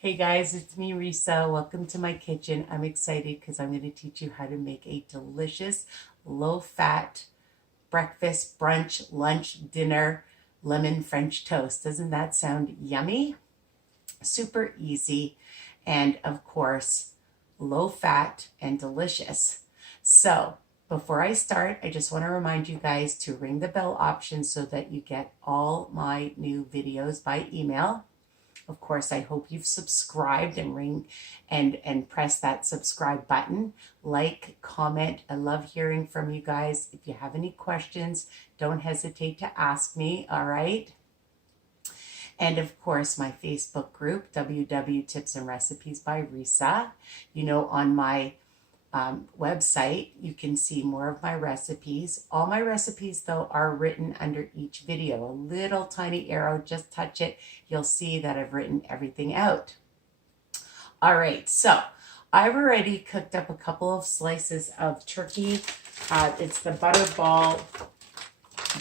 Hey guys, it's me, Risa. Welcome to my kitchen. I'm excited because I'm going to teach you how to make a delicious, low-fat breakfast, brunch, lunch, dinner, lemon French toast. Doesn't that sound yummy? Super easy, and of course, low-fat and delicious. So, before I start, I just want to remind you guys to ring the bell option so that you get all my new videos by email. Of course, I hope you've subscribed and press that subscribe button. Like, comment. I love hearing from you guys. If you have any questions, don't hesitate to ask me, all right? And of course, my Facebook group, WW Tips and Recipes by Risa. You know, on my website, you can see more of my recipes. All my recipes, though, are written under each video. A little tiny arrow, just touch it. You'll see that I've written everything out. All right, so I've already cooked up a couple of slices of turkey. It's the butterball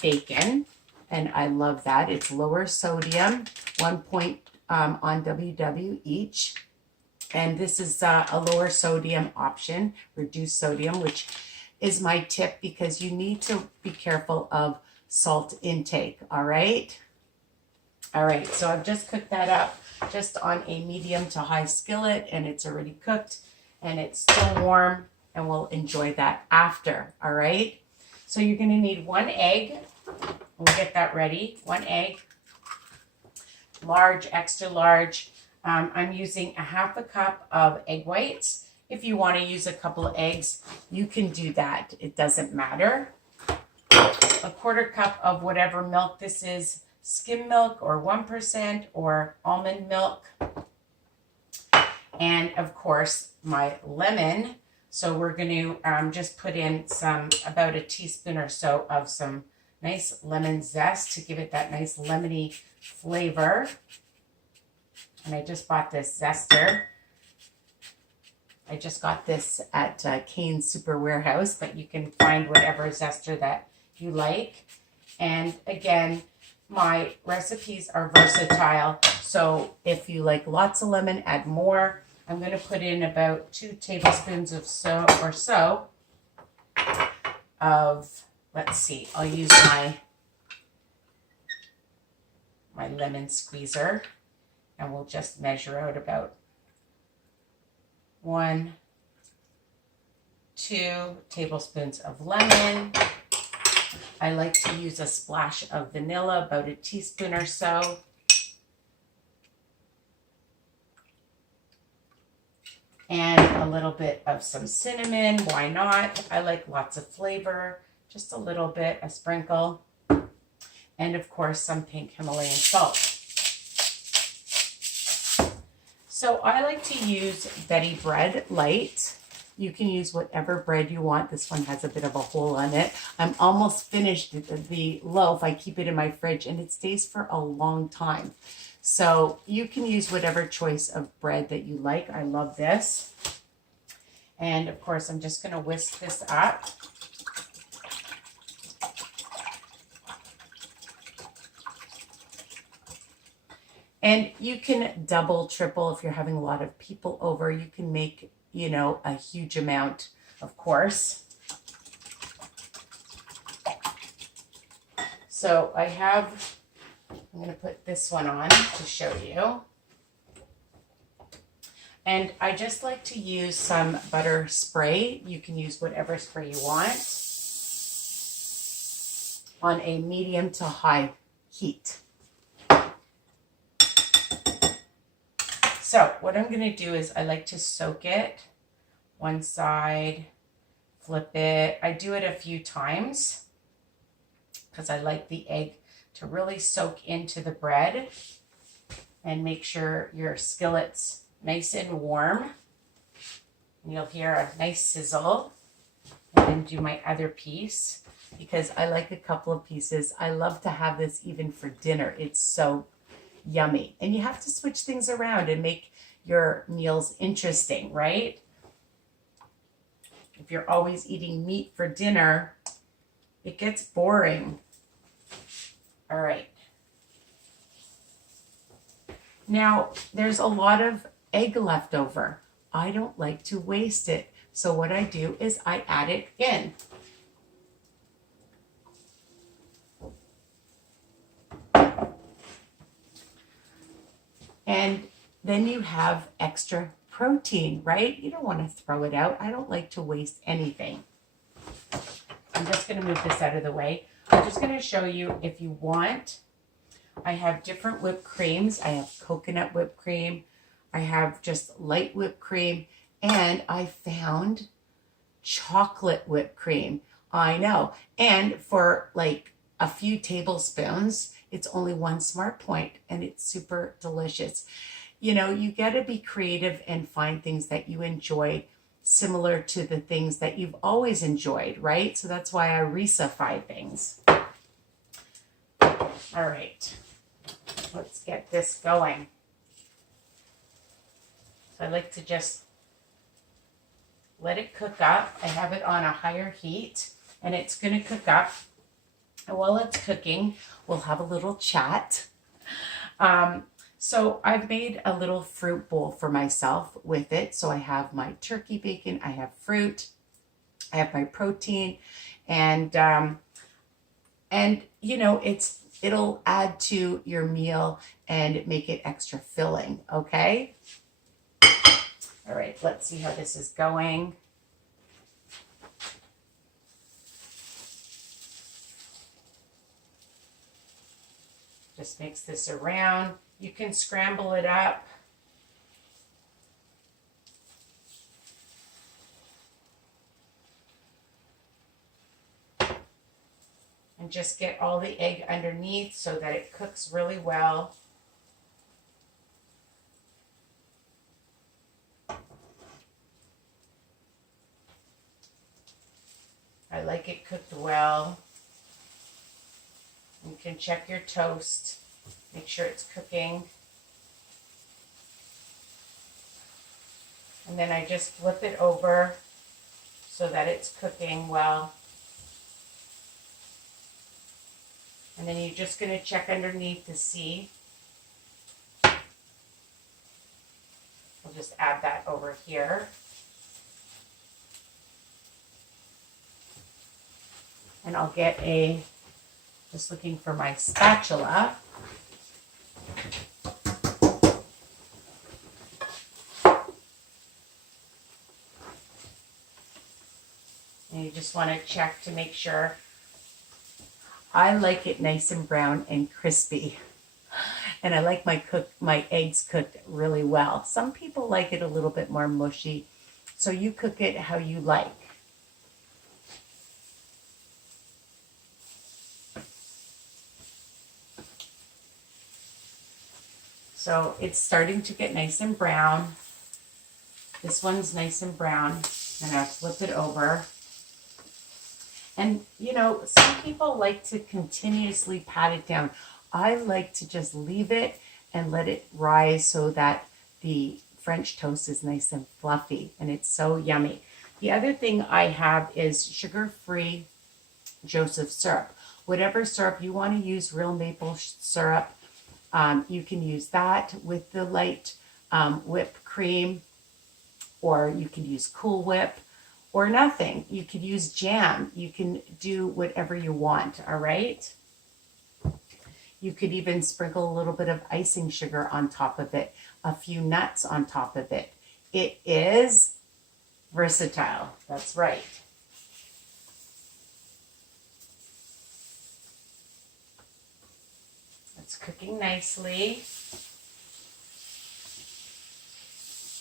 bacon, and I love that. It's lower sodium, 1 point on WW each. And this is a lower sodium option, reduced sodium, which is my tip because you need to be careful of salt intake, all right? All right, so I've just cooked that up just on a medium to high skillet, and it's already cooked, and it's still warm, and we'll enjoy that after, all right? So you're gonna need 1 egg. We'll get that ready. 1 egg, large, extra large. I'm using a 1/2 cup of egg whites. If you want to use a couple of eggs, you can do that. It doesn't matter. A 1/4 cup of whatever milk this is, skim milk or 1% or almond milk. And of course, my lemon. So we're going to just put in about a teaspoon or so of some nice lemon zest to give it that nice lemony flavor. And I just bought this zester. I just got this at Cane's Super Warehouse, but you can find whatever zester that you like. And again, my recipes are versatile. So if you like lots of lemon, add more. I'm going to put in about 2 tablespoons of let's see, I'll use my lemon squeezer. And we'll just measure out about 1, 2 tablespoons of lemon. I like to use a splash of vanilla, about a teaspoon or so. And a little bit of some cinnamon, why not? I like lots of flavor, just a little bit, a sprinkle. And of course, some pink Himalayan salt. So I like to use Betty bread light. You can use whatever bread you want. This one has a bit of a hole on it. I'm almost finished the loaf. I keep it in my fridge and it stays for a long time. So you can use whatever choice of bread that you like. I love this. And of course, I'm just going to whisk this up. And you can double, triple if you're having a lot of people over. You can make, you know, a huge amount, of course. So I'm going to put this one on to show you. And I just like to use some butter spray. You can use whatever spray you want on a medium to high heat. So what I'm going to do is I like to soak it one side, flip it. I do it a few times because I like the egg to really soak into the bread, and make sure your skillet's nice and warm. And you'll hear a nice sizzle. And then do my other piece because I like a couple of pieces. I love to have this even for dinner. It's so yummy. And you have to switch things around and make your meals interesting, right? If you're always eating meat for dinner, it gets boring. All right. Now, there's a lot of egg left over. I don't like to waste it. So what I do is I add it in. And then you have extra protein, right? You don't want to throw it out. I don't like to waste anything. I'm just going to move this out of the way. I'm just going to show you if you want. I have different whipped creams. I have coconut whipped cream. I have just light whipped cream. And I found chocolate whipped cream. I know. And for like a few tablespoons, it's only 1 smart point and it's super delicious. You know, you got to be creative and find things that you enjoy similar to the things that you've always enjoyed, right? So that's why I Risa-fy things. All right, let's get this going. So I like to just let it cook up. I have it on a higher heat and it's going to cook up. And while it's cooking, we'll have a little chat. So I've made a little fruit bowl for myself with it. So I have my turkey bacon, I have fruit, I have my protein, and you know, it'll add to your meal and make it extra filling, okay? All right, let's see how this is going. Just mix this around. You can scramble it up. And just get all the egg underneath so that it cooks really well. I like it cooked well. You can check your toast. Make sure it's cooking. And then I just flip it over so that it's cooking well. And then you're just going to check underneath to see. We'll just add that over here. And I'll get just looking for my spatula. And you just want to check to make sure. I like it nice and brown and crispy. And I like my eggs cooked really well. Some people like it a little bit more mushy. So you cook it how you like. So it's starting to get nice and brown. This one's nice and brown. And I flip it over. And, you know, some people like to continuously pat it down. I like to just leave it and let it rise so that the French toast is nice and fluffy. And it's so yummy. The other thing I have is sugar-free Joseph syrup. Whatever syrup you want to use, real maple syrup, you can use that with the light whipped cream, or you can use Cool Whip, or nothing. You could use jam. You can do whatever you want, all right? You could even sprinkle a little bit of icing sugar on top of it, a few nuts on top of it. It is versatile, that's right. It's cooking nicely.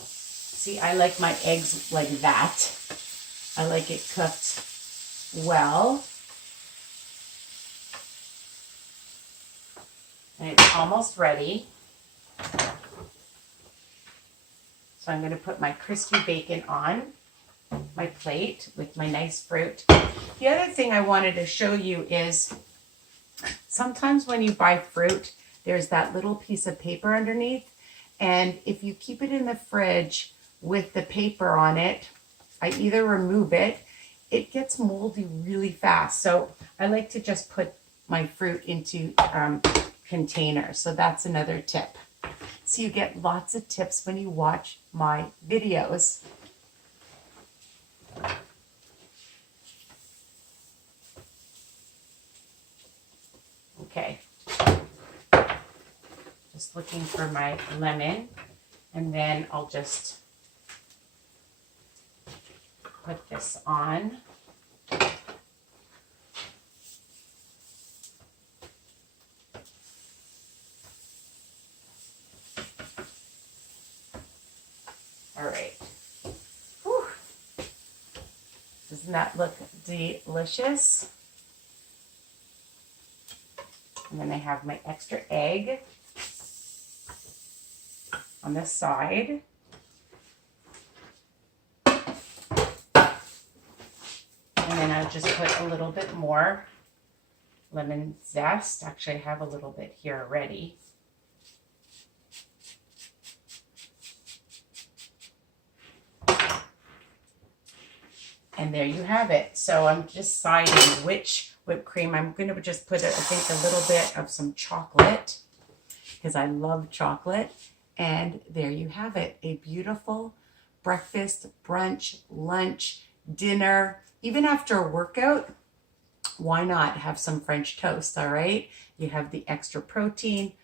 See, I like my eggs like that. I like it cooked well. And it's almost ready. So I'm going to put my crispy bacon on my plate with my nice fruit. The other thing I wanted to show you is sometimes when you buy fruit, there's that little piece of paper underneath. And if you keep it in the fridge with the paper on it, I either remove it, it gets moldy really fast. So I like to just put my fruit into containers. So that's another tip. so you get lots of tips when you watch my videos. Okay, just looking for my lemon, and then I'll just put this on. All right. Whew. Doesn't that look delicious? And then I have my extra egg on this side. And then I'll just put a little bit more lemon zest. Actually, I have a little bit here already. And there you have it. So I'm deciding which whipped cream. I'm going to just put, I think, a little bit of some chocolate because I love chocolate. And there you have it. A beautiful breakfast, brunch, lunch, dinner. Even after a workout, why not have some French toast, all right? You have the extra protein.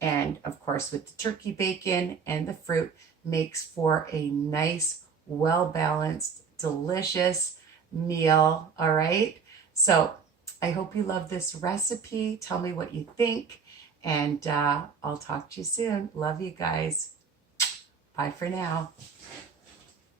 And, of course, with the turkey bacon and the fruit, makes for a nice, well-balanced, delicious meal, all right? So I hope you love this recipe. Tell me what you think, and I'll talk to you soon. Love you guys. Bye for now.